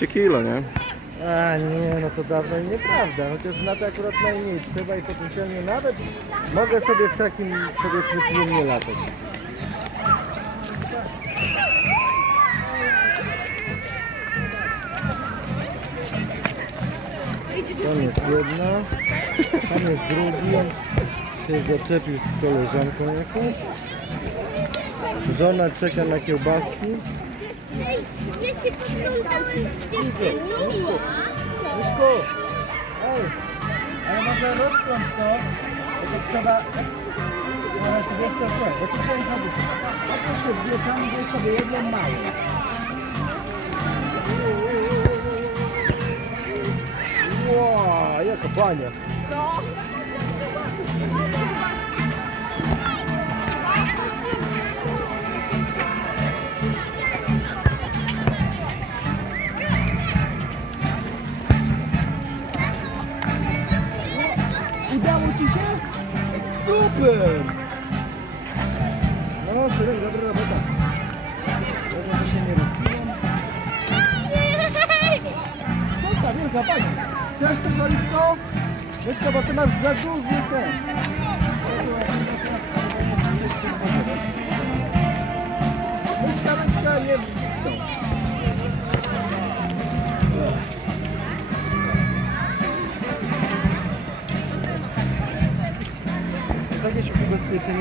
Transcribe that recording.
200 kilo, nie? A nie, no to dawno i nieprawda. Chociaż na to akurat najmniej trzeba i potencjalnie nawet mogę sobie w takim powiedzmy tłumie latać. Tam jest jedna, tam jest drugi, się zaczepił z koleżanką jakąś. Żona czeka na kiełbaski. Myszku! Ej! Ale może rozpiąć to, bo to trzeba... Ale to wiesz co, słuchaj, bo tu sobie zrobić. Otóż się dwie tam, gdzie sobie jedną małą. Ło, jaka bania. Udało Super! No, Syrek, dobra robota. Dobra, to się nie rozbiło. Dobra, wielka pani. Chcesz też oliwko? Myszka, bo ty masz za duży ten. Myszka, myszka, nie задачу забезпечення